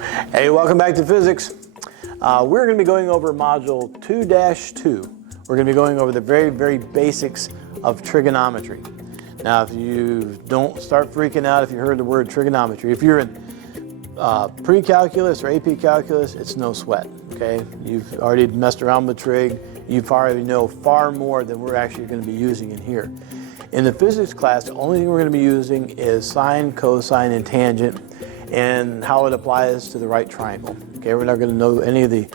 Hey, welcome back to physics. We're going to be going over module 2-2. We're going to be going over the very basics of trigonometry. Now, if you don't start freaking out if you heard the word trigonometry, if you're in pre-calculus or AP calculus, it's no sweat, okay? You've already messed around with trig. You already know far more than we're actually going to be using in here. In the physics class, the only thing we're going to be using is sine, cosine, and tangent, and how it applies to the right triangle. Okay, we're not going to know any of the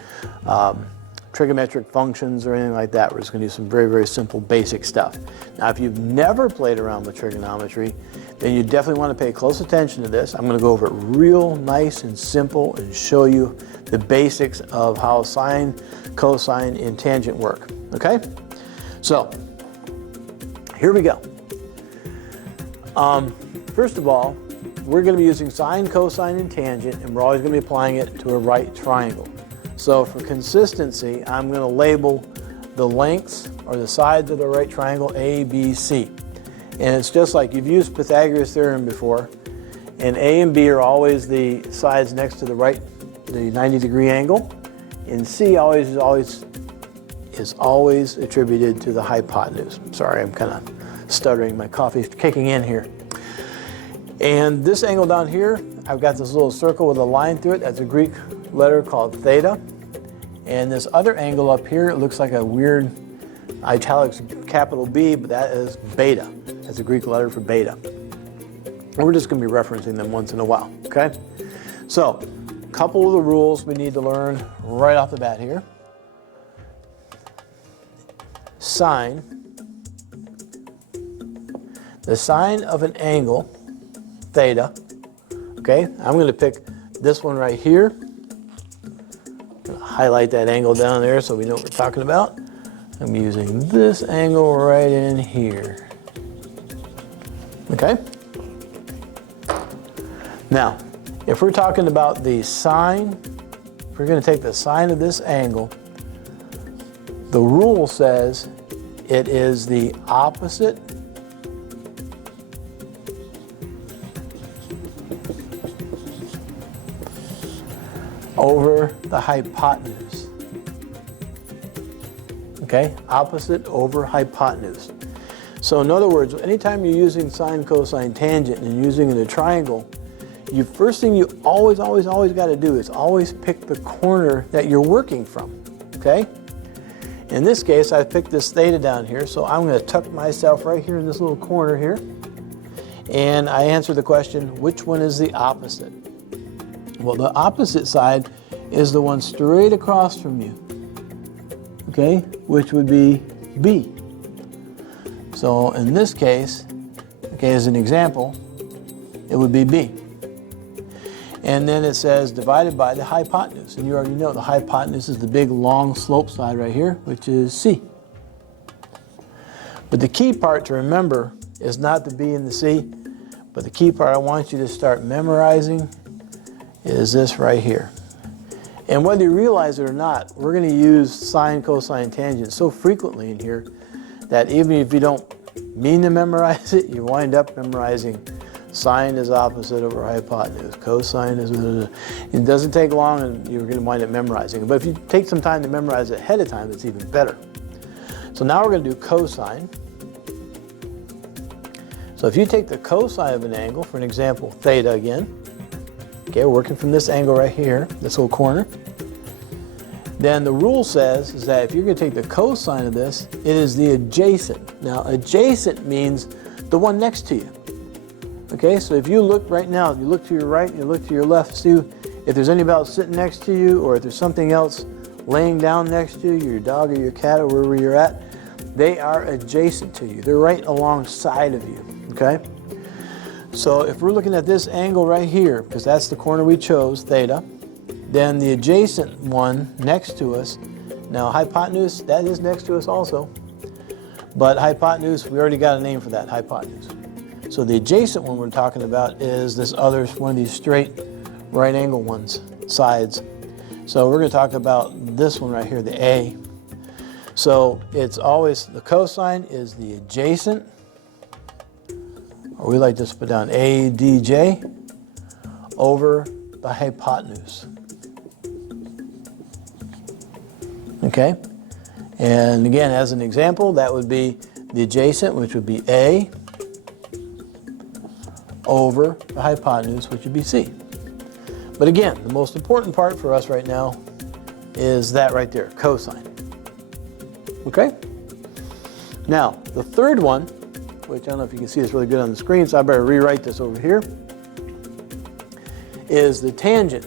trigonometric functions or anything like that. We're just going to do some very simple basic stuff. Now, if you've never played around with trigonometry, then you definitely want to pay close attention to this. I'm going to go over it real nice and simple and show you the basics of how sine, cosine, and tangent work. Okay? So, here we go. First of all, we're going to be using sine, cosine, and tangent, and we're always going to be applying it to a right triangle. So for consistency, I'm going to label the lengths or the sides of the right triangle A, B, C. And it's just like you've used Pythagoras' theorem before, and A and B are always the sides next to the 90-degree angle, and C is always attributed to the hypotenuse. Sorry, I'm kind of stuttering. My coffee's kicking in here. And this angle down here, I've got this little circle with a line through it. That's a Greek letter called theta. And this other angle up here, it looks like a weird italics capital B, but that is beta. That's a Greek letter for beta. And we're just going to be referencing them once in a while, okay? So, a couple of the rules we need to learn right off the bat here. Sine, the sine of an angle, theta, okay? I'm going to pick this one right here. I'm going to highlight that angle down there so we know what we're talking about. I'm using this angle right in here. Okay? Now, if we're talking about the sine, if we're going to take the sine of this angle, the rule says it is the opposite over the hypotenuse. Okay? Opposite over hypotenuse. So in other words, anytime you're using sine, cosine, tangent and using in a triangle, first thing you always got to do is always pick the corner that you're working from. Okay? In this case, I've picked this theta down here, so I'm going to tuck myself right here in this little corner here. And I answer the question, which one is the opposite? Well, the opposite side is the one straight across from you, okay, which would be B. So in this case, okay, as an example, it would be B. And then it says divided by the hypotenuse, and you already know the hypotenuse is the big long slope side right here, which is C. But the key part to remember is not the B and the C, but the key part I want you to start memorizing is this right here. And whether you realize it or not, we're going to use sine, cosine, tangent so frequently in here that even if you don't mean to memorize it, you wind up memorizing sine is opposite over hypotenuse, cosine is... It doesn't take long and you're going to wind up memorizing it. But if you take some time to memorize it ahead of time, it's even better. So now we're going to do cosine. So if you take the cosine of an angle, for an example, theta again, okay, we're working from this angle right here, this little corner. Then the rule says is that if you're going to take the cosine of this, it is the adjacent. Now, adjacent means the one next to you. Okay, so if you look right now, if you look to your right, you look to your left, see if there's anybody else sitting next to you, or if there's something else laying down next to you, your dog or your cat or wherever you're at, they are adjacent to you. They're right alongside of you, okay? So if we're looking at this angle right here, because that's the corner we chose, theta, then the adjacent one next to us, now hypotenuse, that is next to us also, but hypotenuse, we already got a name for that, hypotenuse. So the adjacent one we're talking about is this other, one of these straight right angle ones, sides. So we're going to talk about this one right here, the A. So it's always, the cosine is the adjacent, or we like to put down ADJ, over the hypotenuse. Okay? And again, as an example, that would be the adjacent, which would be A, over the hypotenuse, which would be C. But again, the most important part for us right now is that right there, cosine. Okay? Now, the third one, which I don't know if you can see this really good on the screen, so I better rewrite this over here, is the tangent.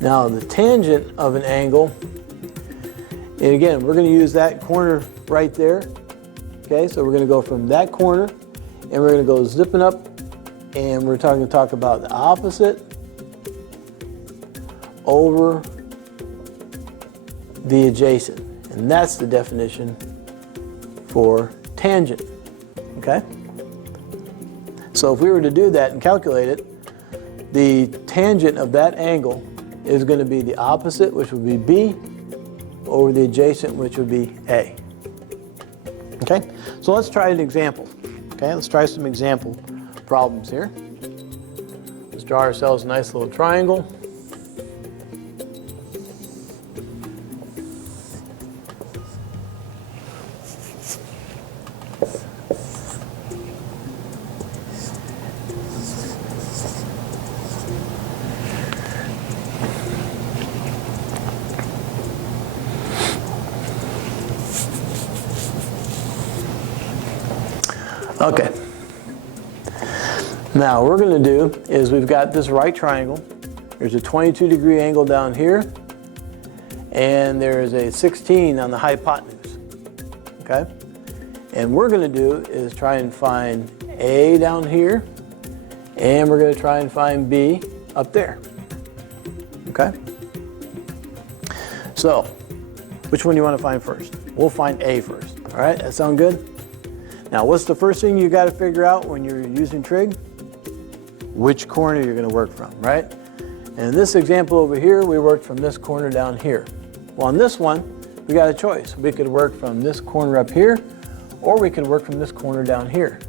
Now, the tangent of an angle, and again, we're going to use that corner right there. Okay, so we're going to go from that corner, and we're going to go zipping up, and we're going to talk about the opposite over the adjacent. And that's the definition for tangent. Okay? So if we were to do that and calculate it, the tangent of that angle is going to be the opposite, which would be B, over the adjacent, which would be A. Okay? So let's try an example. Okay? Let's try some example problems here. Let's draw ourselves a nice little triangle. Okay. Now, what we're going to do is we've got this right triangle. There's a 22-degree angle down here, and there's a 16 on the hypotenuse. Okay? And what we're going to do is try and find A down here, and we're going to try and find B up there. Okay? So, which one do you want to find first? We'll find A first. All right? That sound good? Now, what's the first thing you got to figure out when you're using trig? Which corner you're going to work from, right? And in this example over here, we worked from this corner down here. Well, on this one, we got a choice. We could work from this corner up here, or we could work from this corner down here.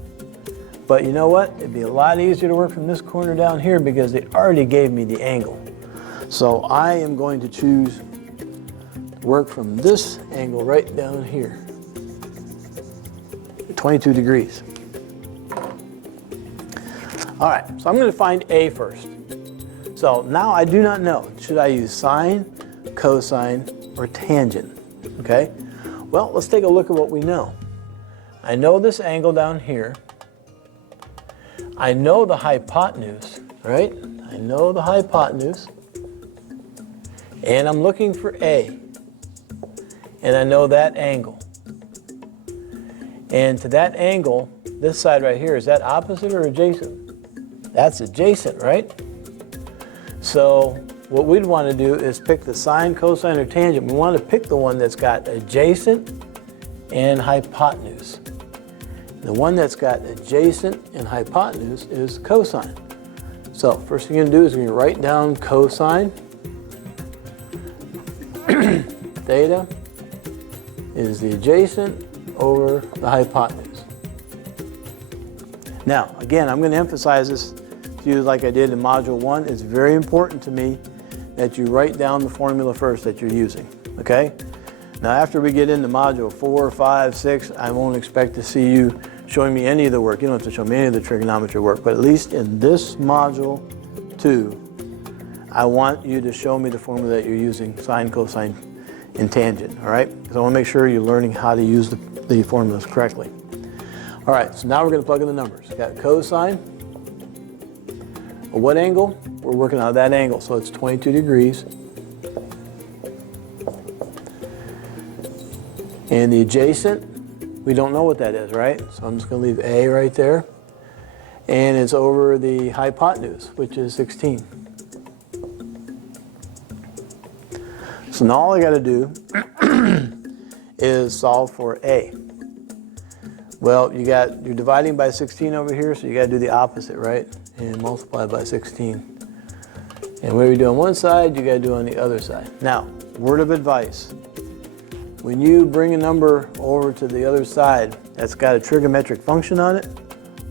But you know what? It'd be a lot easier to work from this corner down here because they already gave me the angle. So I am going to choose work from this angle right down here. 22 degrees. All right, so I'm going to find A first. So now I do not know, should I use sine, cosine, or tangent? Okay, well, let's take a look at what we know. I know this angle down here. I know the hypotenuse, right? I know the hypotenuse. And I'm looking for A. And I know that angle. And to that angle, this side right here, is that opposite or adjacent? That's adjacent, right? So what we'd want to do is pick the sine, cosine, or tangent. We want to pick the one that's got adjacent and hypotenuse. The one that's got adjacent and hypotenuse is cosine. So first thing you're going to do is you're going to write down cosine. Theta is the adjacent over the hypotenuse. Now, again, I'm going to emphasize this to you like I did in Module 1. It's very important to me that you write down the formula first that you're using, okay? Now, after we get into Module 4, 5, 6, I won't expect to see you showing me any of the work. You don't have to show me any of the trigonometry work, but at least in this Module 2, I want you to show me the formula that you're using, sine, cosine, and tangent, all right? Because I want to make sure you're learning how to use the formulas correctly. All right, so now we're going to plug in the numbers. We've got cosine. What angle? We're working on that angle, so it's 22 degrees. And the adjacent, we don't know what that is, right? So I'm just going to leave A right there. And it's over the hypotenuse, which is 16. So now all I got to do is solve for A. Well, you're dividing by 16 over here, so you got to do the opposite, right? And multiply by 16. And what you do on one side, you got to do on the other side. Now, word of advice. When you bring a number over to the other side that's got a trigonometric function on it,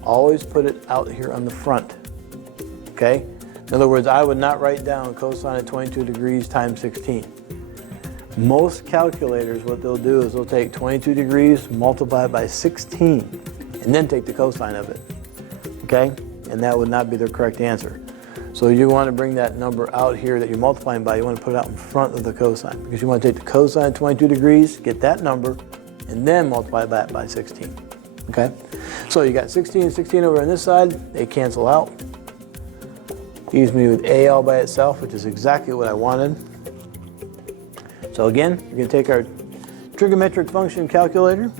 always put it out here on the front. okay? In other words, I would not write down cosine of 22 degrees times 16. Most calculators, what they'll do is they'll take 22 degrees, multiply it by 16, and then take the cosine of it, okay? And that would not be the correct answer. So you want to bring that number out here that you're multiplying by, you want to put it out in front of the cosine, because you want to take the cosine of 22 degrees, get that number, and then multiply that by 16, okay? So you got 16 and 16 over on this side, they cancel out. Leaves me with a all by itself, which is exactly what I wanted. So again, you're going to take our trigonometric function calculator,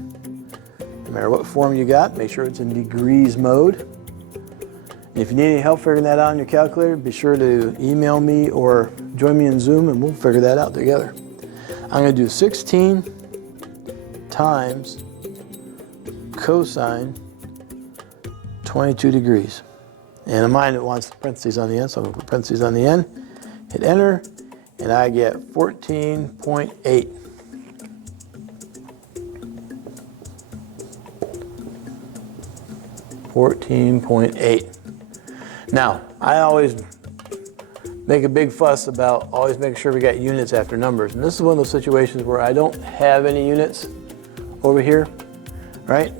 no matter what form you got, make sure it's in degrees mode. And if you need any help figuring that out on your calculator, be sure to email me or join me in Zoom and we'll figure that out together. I'm going to do 16 times cosine 22 degrees. And in mine it wants parentheses on the end, so I'm going to put parentheses on the end, hit enter, and I get 14.8. Now, I always make a big fuss about always making sure we got units after numbers. And this is one of those situations where I don't have any units over here, right?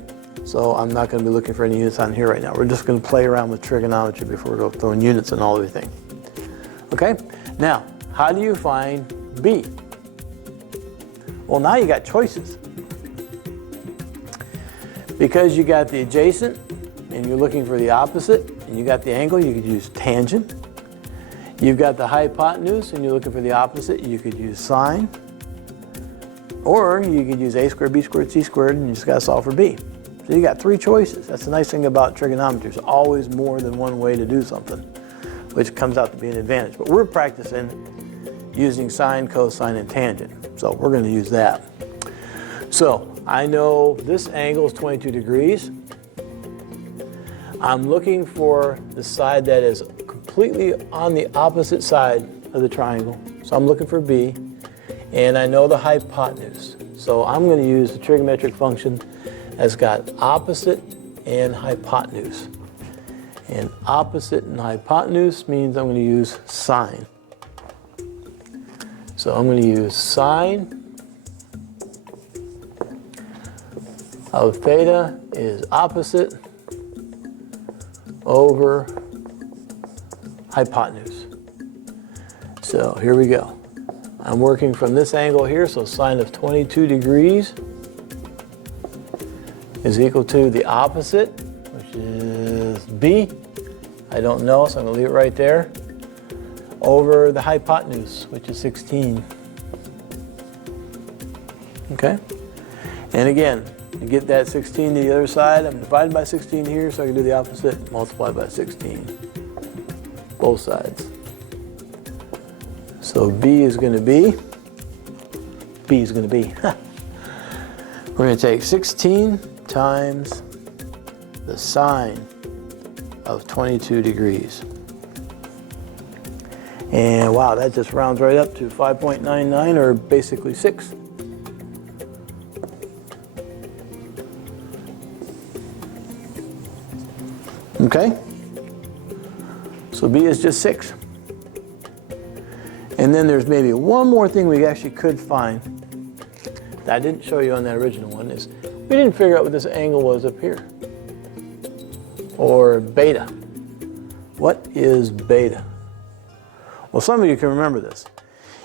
So I'm not going to be looking for any units on here right now. We're just going to play around with trigonometry before we go throwing units and all everything. Okay? Now, how do you find B? Well, now you got choices. Because you got the adjacent and you're looking for the opposite, and you got the angle, you could use tangent. You've got the hypotenuse and you're looking for the opposite, you could use sine. Or you could use a squared, b squared, c squared, and you just got to solve for b. So you got three choices. That's the nice thing about trigonometry. There's always more than one way to do something, which comes out to be an advantage. But we're practicing using sine, cosine, and tangent. So we're going to use that. So I know this angle is 22 degrees. I'm looking for the side that is completely on the opposite side of the triangle. So I'm looking for B. And I know the hypotenuse. So I'm going to use the trigonometric function that's got opposite and hypotenuse. And opposite and hypotenuse means I'm going to use sine. So I'm going to use sine of theta is opposite over hypotenuse. So here we go. I'm working from this angle here, so sine of 22 degrees is equal to the opposite, which is B. I don't know, so I'm going to leave it right there, over the hypotenuse, which is 16. Okay? And again, to get that 16 to the other side, I'm divided by 16 here, so I can do the opposite, multiply by 16. Both sides. So B is going to be, we're going to take 16 times the sine of 22 degrees. And wow, that just rounds right up to 5.99, or basically 6. Okay? So B is just 6. And then there's maybe one more thing we actually could find that I didn't show you on that original one, is we didn't figure out what this angle was up here, or beta. What is beta? Well, some of you can remember this.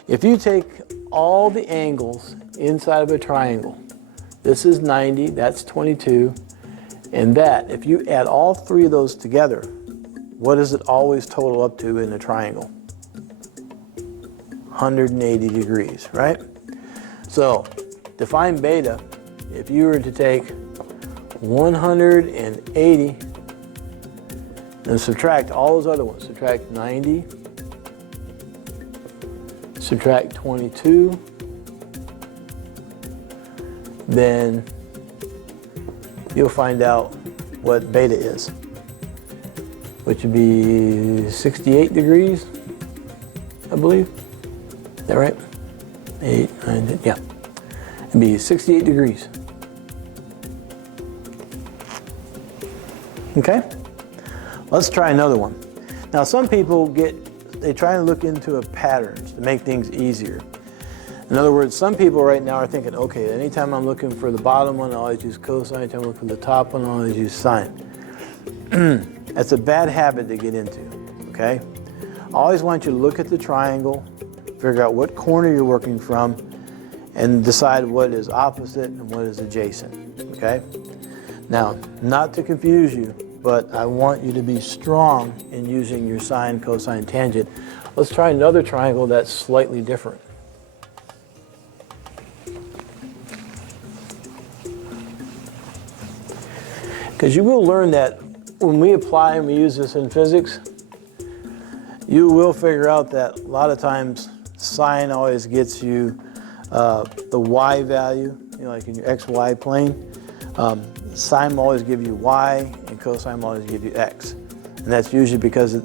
If you take all the angles inside of a triangle, this is 90, that's 22, and that, if you add all three of those together, what does it always total up to in a triangle? 180 degrees, right? So to find beta, if you were to take 180 and subtract all those other ones, subtract 90, subtract 22, then you'll find out what beta is, which would be 68 degrees, I believe. Is that right? 8, 9, 10, yeah. It'd be 68 degrees. Okay? Let's try another one. Now some people they try to look into patterns to make things easier. In other words, some people right now are thinking, okay, anytime I'm looking for the bottom one, I always use cosine. Anytime I'm looking for the top one, I always use sine. That's a bad habit to get into, okay? I always want you to look at the triangle, figure out what corner you're working from, and decide what is opposite and what is adjacent, okay? Now, not to confuse you, but I want you to be strong in using your sine, cosine, tangent. Let's try another triangle that's slightly different. Because you will learn that when we apply and we use this in physics, you will figure out that a lot of times sine always gets you the y value, like in your xy plane. Sine will always give you y, and cosine will always give you x. And that's usually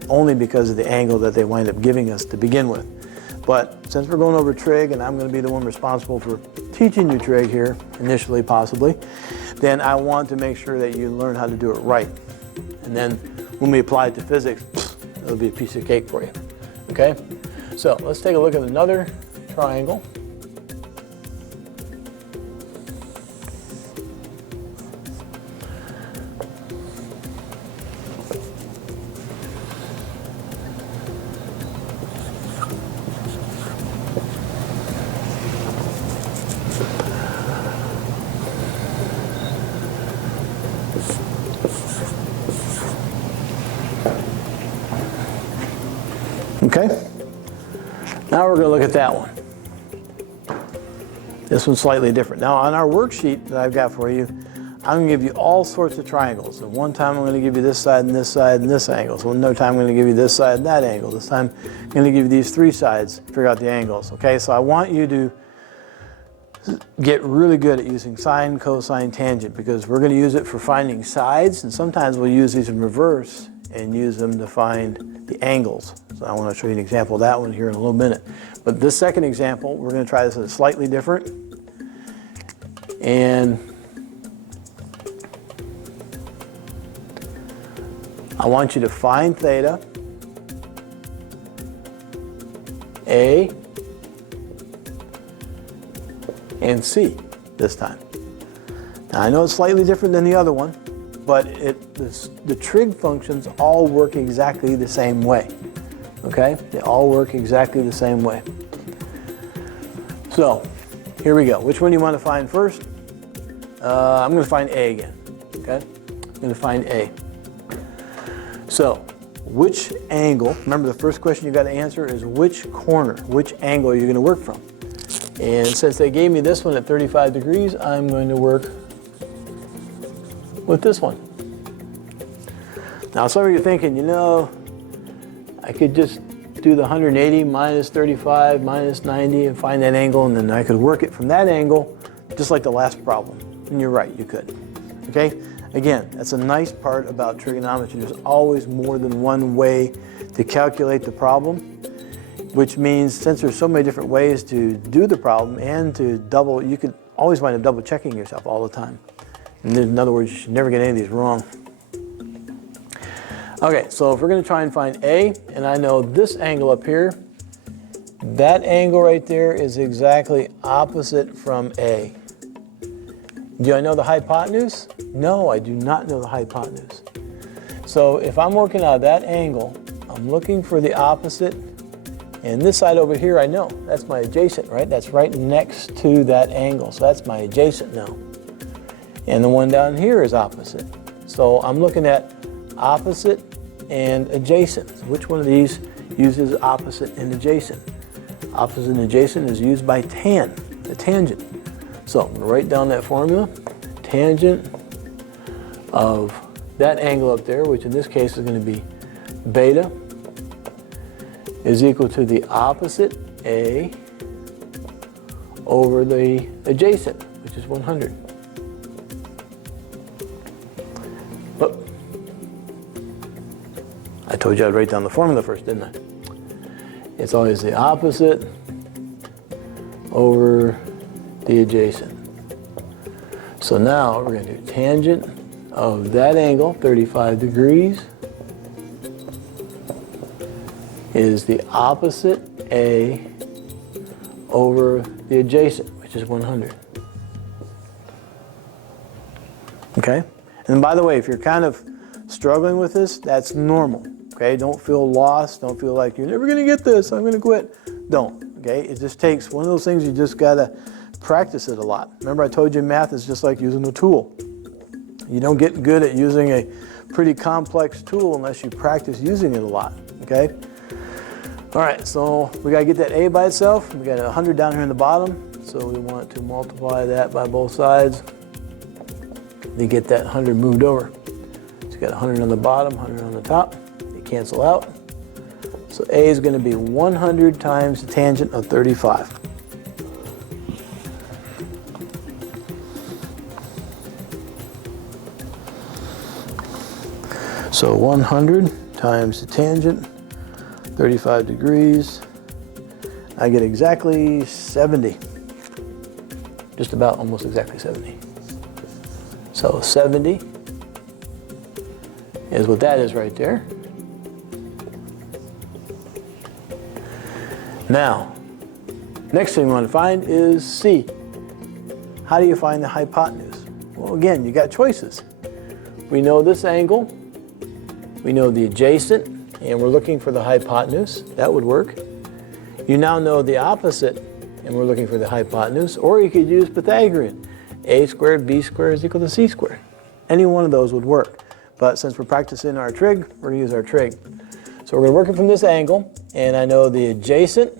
only because of the angle that they wind up giving us to begin with. But since we're going over trig, and I'm going to be the one responsible for teaching you trig here, initially possibly, then I want to make sure that you learn how to do it right. And then when we apply it to physics, it'll be a piece of cake for you. Okay? So let's take a look at another triangle. Okay, now we're going to look at that one. This one's slightly different. Now on our worksheet that I've got for you, I'm going to give you all sorts of triangles. So one time I'm going to give you this side and this side and this angle. So another time I'm going to give you this side and that angle. This time I'm going to give you these three sides, figure out the angles. Okay, so I want you to get really good at using sine, cosine, tangent, because we're going to use it for finding sides, and sometimes we'll use these in reverse and use them to find the angles. So I want to show you an example of that one here in a little minute. But this second example, we're going to try this as slightly different. And I want you to find theta, A, and C this time. Now I know it's slightly different than the other one, but the trig functions all work exactly the same way. Okay? They all work exactly the same way. So, here we go. Which one do you want to find first? I'm going to find A again. Okay? I'm going to find A. So, which angle, remember the first question you got to answer is which corner, which angle are you going to work from? And since they gave me this one at 35 degrees, I'm going to work with this one. Now some of you are thinking, you know, I could just do the 180 minus 35 minus 90 and find that angle, and then I could work it from that angle, just like the last problem. And you're right, you could. Okay? Again, that's a nice part about trigonometry. There's always more than one way to calculate the problem, which means since there's so many different ways to do the problem and to double, you could always wind up double checking yourself all the time. And in other words, you should never get any of these wrong. Okay, so if we're going to try and find A, and I know this angle up here, that angle right there is exactly opposite from A. Do I know the hypotenuse? No, I do not know the hypotenuse. So if I'm working out of that angle, I'm looking for the opposite, and this side over here I know, that's my adjacent, right? That's right next to that angle, so that's my adjacent now. And the one down here is opposite. So I'm looking at opposite and adjacent. Which one of these uses opposite and adjacent? Opposite and adjacent is used by tan, the tangent. So I'm going to write down that formula. Tangent of that angle up there, which in this case is going to be beta, is equal to the opposite A over the adjacent, which is 100. But I told you I'd write down the formula first, didn't I? It's always the opposite over the adjacent. So now we're going to do tangent of that angle, 35 degrees, is the opposite A over the adjacent, which is 100. Okay? And by the way, if you're kind of struggling with this, that's normal. Okay? Don't feel lost. Don't feel like you're never going to get this. I'm going to quit. Don't. Okay? It just takes one of those things you just got to practice it a lot. Remember I told you math is just like using a tool. You don't get good at using a pretty complex tool unless you practice using it a lot. Okay? All right, so we got to get that A by itself. We got 100 down here in the bottom, so we want to multiply that by both sides to get that 100 moved over. So you got 100 on the bottom, 100 on the top. They cancel out. So A is going to be 100 times the tangent of 35. So 100 times the tangent, 35 degrees, I get exactly 70. Just about, almost exactly 70. So 70 is what that is right there. Now, next thing we want to find is C. How do you find the hypotenuse? Well, again, you got choices. We know this angle. We know the adjacent, and we're looking for the hypotenuse. That would work. You now know the opposite, and we're looking for the hypotenuse. Or you could use Pythagorean. A squared B squared is equal to C squared. Any one of those would work. But since we're practicing our trig, we're going to use our trig. So we're working from this angle, and I know the adjacent,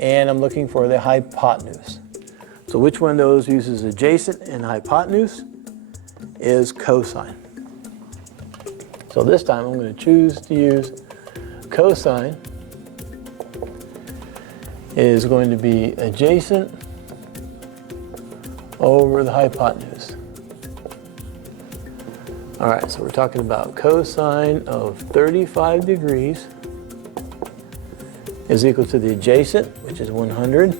and I'm looking for the hypotenuse. So which one of those uses adjacent and hypotenuse is cosine. So this time I'm going to choose to use cosine is going to be adjacent over the hypotenuse. All right, so we're talking about cosine of 35 degrees is equal to the adjacent, which is 100,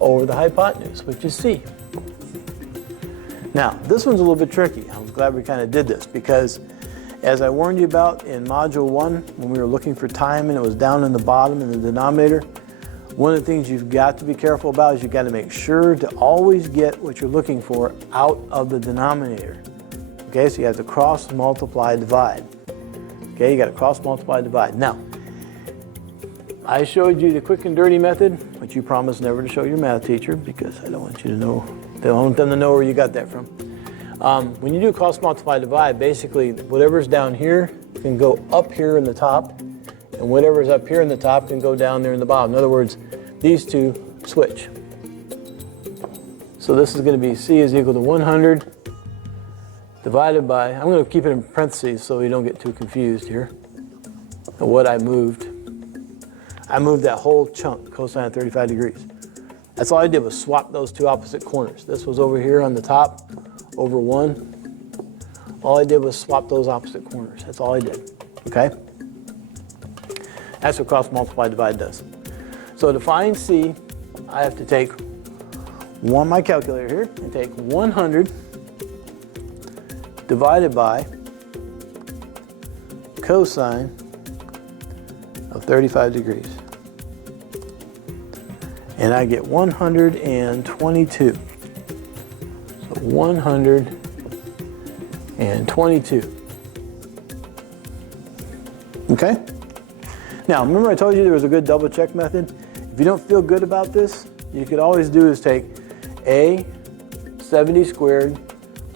over the hypotenuse, which is C. Now, this one's a little bit tricky. I'm glad we kind of did this because as I warned you about in Module 1, when we were looking for time and it was down in the bottom in the denominator, one of the things you've got to be careful about is you've got to make sure to always get what you're looking for out of the denominator. Okay, so you have to cross, multiply, divide. Okay, you got to cross, multiply, divide. Now, I showed you the quick and dirty method, which you promised never to show your math teacher because I don't want you to know, I don't want them to know where you got that from. When you do cross, multiply, divide, basically whatever's down here can go up here in the top, and whatever's up here in the top can go down there in the bottom. In other words, these two switch. So this is going to be C is equal to 100 divided by, I'm going to keep it in parentheses so we don't get too confused here, what I moved. I moved that whole chunk, cosine of 35 degrees. That's all I did was swap those two opposite corners. This was over here on the top, over 1. All I did was swap those opposite corners. That's all I did, okay? That's what cross, multiply, divide does. So to find C, I have to take my calculator here, and take 100 divided by cosine of 35 degrees. And I get 122. So 122. Okay? Now, remember I told you there was a good double check method? If you don't feel good about this, you could always do is take A 70 squared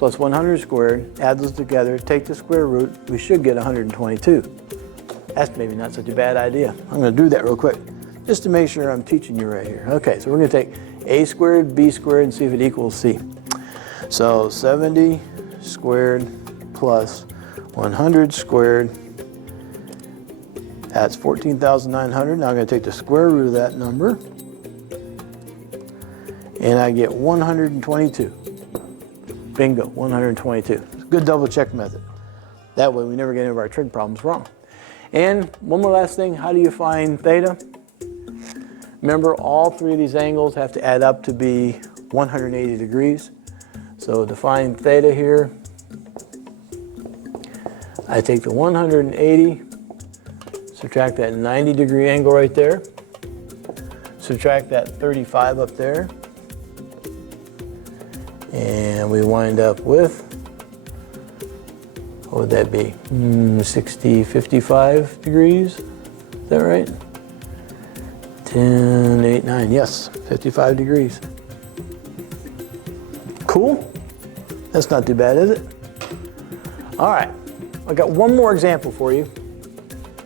plus 100 squared, add those together, take the square root, we should get 122. That's maybe not such a bad idea. I'm going to do that real quick, just to make sure I'm teaching you right here. Okay, so we're going to take A squared, B squared, and see if it equals C. So 70 squared plus 100 squared, that's 14,900. Now I'm going to take the square root of that number, and I get 122. Bingo, 122. It's a good double check method. That way we never get any of our trig problems wrong. And one more last thing, how do you find theta? Remember, all three of these angles have to add up to be 180 degrees. So to find theta here, I take the 180 Subtract that 90-degree angle right there. Subtract that 35 up there. And we wind up with, what would that be? 55 degrees? Is that right? 10, 8, 9, yes, 55 degrees. Cool? That's not too bad, is it? All right, I got one more example for you,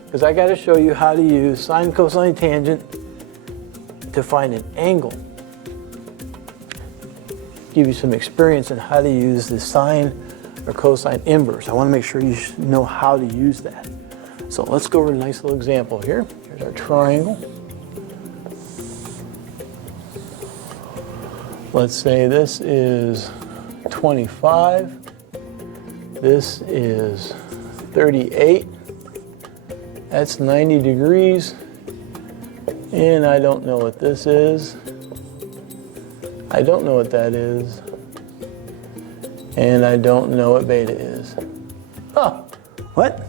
because I got to show you how to use sine, cosine, tangent to find an angle. Give you some experience in how to use the sine or cosine inverse. I want to make sure you know how to use that. So let's go over a nice little example here. Here's our triangle. Let's say this is 25. This is 38. That's 90 degrees. And I don't know what this is. I don't know what that is. And I don't know what beta is. Huh, what?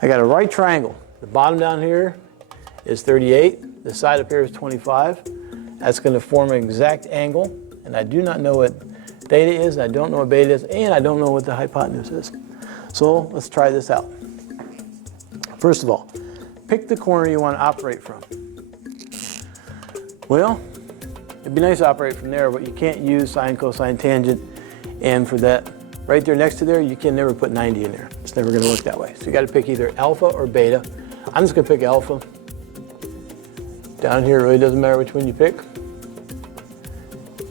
I got a right triangle. The bottom down here is 38. The side up here is 25. That's going to form an exact angle. And I do not know what theta is, I don't know what beta is, and I don't know what the hypotenuse is. So let's try this out. First of all, pick the corner you want to operate from. Well, it'd be nice to operate from there, but you can't use sine, cosine, tangent, and for that, right there next to there, you can never put 90 in there. It's never going to work that way. So you got to pick either alpha or beta. I'm just going to pick alpha. Down here, it really doesn't matter which one you pick.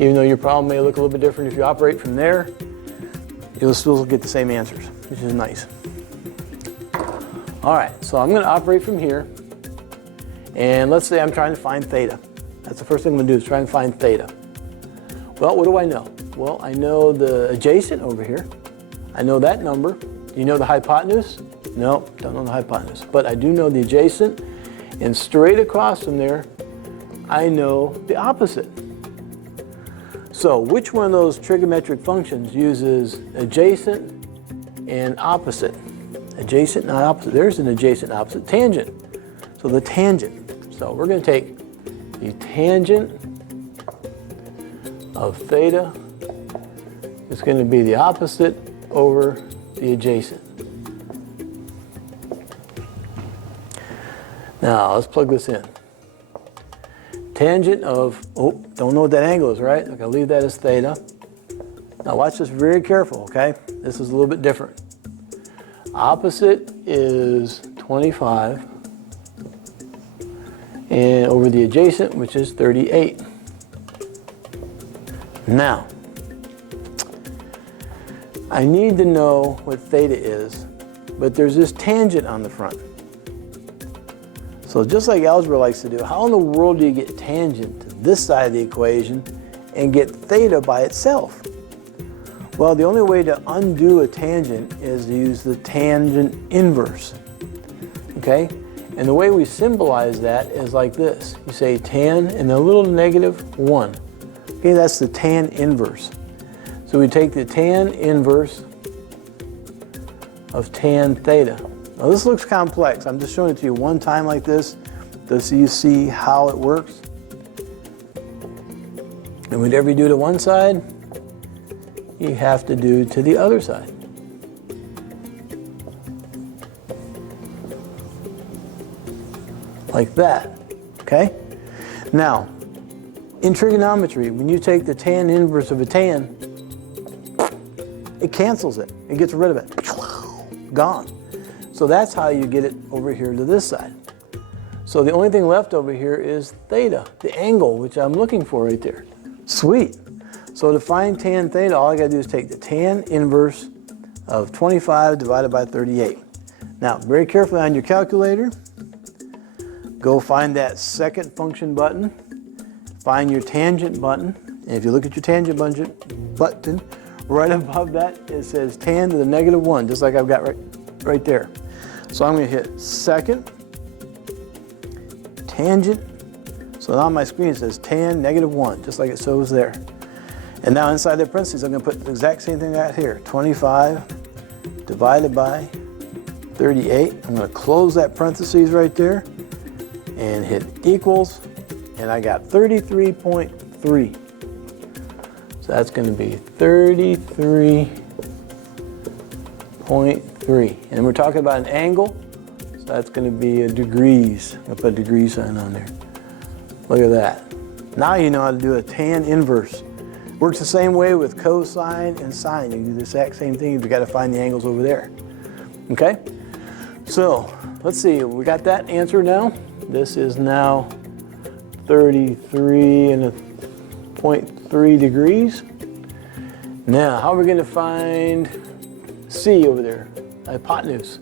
Even though your problem may look a little bit different if you operate from there, you'll still get the same answers, which is nice. All right, so I'm going to operate from here, and let's say I'm trying to find theta. That's the first thing I'm going to do is try and find theta. Well, what do I know? Well, I know the adjacent over here. I know that number. Do you know the hypotenuse? No, don't know the hypotenuse. But I do know the adjacent, and straight across from there, I know the opposite. So which one of those trigonometric functions uses adjacent and opposite? Adjacent, not opposite. There's an adjacent, opposite. Tangent. So the tangent. So we're going to take the tangent of theta. It's going to be the opposite over the adjacent. Now let's plug this in. Tangent of, oh, don't know what that angle is, right? I'm going to leave that as theta. Now watch this very careful, okay? This is a little bit different. Opposite is 25. And over the adjacent, which is 38. Now, I need to know what theta is, but there's this tangent on the front. So just like algebra likes to do, how in the world do you get tangent to this side of the equation and get theta by itself? Well, the only way to undo a tangent is to use the tangent inverse, okay? And the way we symbolize that is like this. You say tan and a little -1. Okay, that's the tan inverse. So we take the tan inverse of tan theta. Now this looks complex. I'm just showing it to you one time like this, so you see how it works. And whatever you do to one side, you have to do to the other side. Like that, okay? Now, in trigonometry, when you take the tan inverse of a tan, it cancels it. It gets rid of it. Gone. So that's how you get it over here to this side. So the only thing left over here is theta, the angle, which I'm looking for right there. Sweet. So to find tan theta, all I got to do is take the tan inverse of 25 divided by 38. Now, very carefully on your calculator, go find that second function button, find your tangent button, and if you look at your tangent button, right above that it says tan to the -1, just like I've got right there. So I'm going to hit second, tangent, so on my screen it says tan -1, just like it shows there. And now inside the parentheses I'm going to put the exact same thing out here, 25 divided by 38. I'm going to close that parentheses right there and hit equals, and I got 33.3. So that's going to be 33.3. And we're talking about an angle, so that's going to be degrees. I'll put a degree sign on there. Look at that. Now you know how to do a tan inverse. Works the same way with cosine and sine. You can do the exact same thing if you got to find the angles over there. Okay? So, let's see. We got that answer now. This is now 33.3 degrees. Now, how are we going to find C over there? Hypotenuse.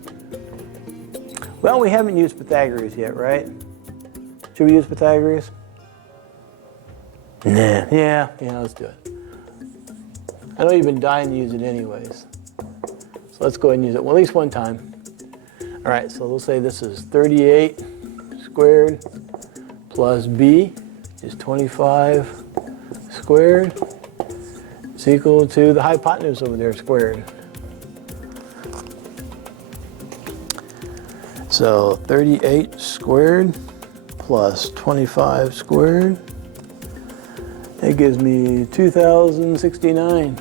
Well, we haven't used Pythagoras yet, right? Should we use Pythagoras? Nah. Yeah, let's do it. I know you've been dying to use it anyways. So let's go ahead and use it, well, at least one time. All right, so we'll say this is 38 squared plus B is 25 squared. It's equal to the hypotenuse over there squared. So 38 squared plus 25 squared. That gives me 2,069.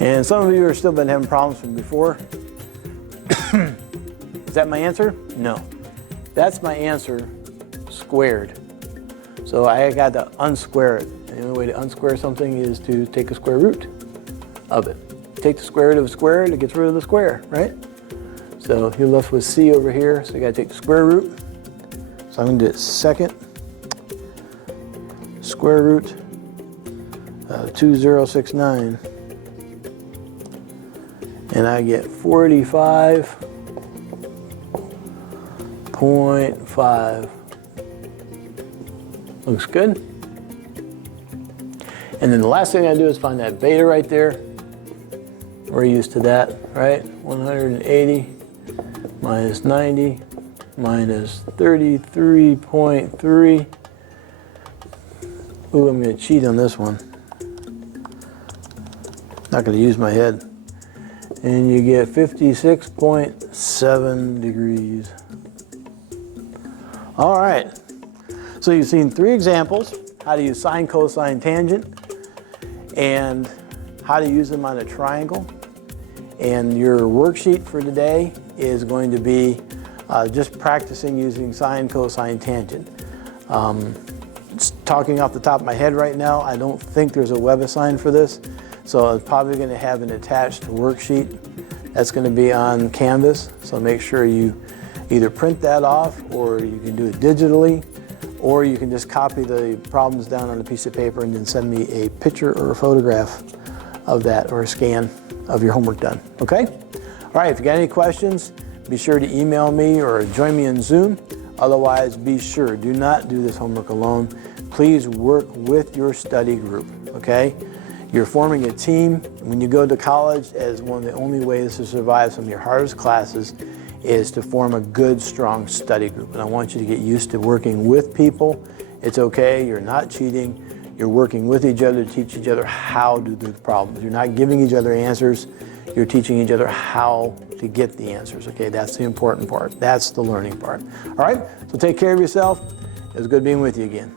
And some of you are still been having problems from before. Is that my answer? No. That's my answer squared. So I got to unsquare it. The only way to unsquare something is to take a square root of it. Take the square root of a square and it gets rid of the square, right? So you're left with C over here, so you got to take the square root. So I'm going to do it second square root of 2069. And I get 45.5. Looks good. And then the last thing I do is find that beta right there. We're used to that, right? 180 minus 90 minus 33.3. Ooh, I'm going to cheat on this one. Not going to use my head. And you get 56.7 degrees. All right. So you've seen 3 examples, how to use sine, cosine, tangent, and how to use them on a triangle. And your worksheet for today is going to be just practicing using sine, cosine, tangent. Talking off the top of my head right now, I don't think there's a WebAssign for this. So I'm probably going to have an attached worksheet that's going to be on Canvas. So make sure you either print that off, or you can do it digitally, or you can just copy the problems down on a piece of paper and then send me a picture or a photograph of that, or a scan of your homework done. Okay? All right, if you got any questions, be sure to email me or join me in Zoom. Otherwise, be sure, do not do this homework alone. Please work with your study group, okay? You're forming a team. When you go to college, as one of the only ways to survive some of your hardest classes is to form a good, strong study group. And I want you to get used to working with people. It's okay, you're not cheating. You're working with each other to teach each other how to do the problems. You're not giving each other answers. You're teaching each other how to get the answers, okay? That's the important part. That's the learning part. All right, so take care of yourself. It was good being with you again.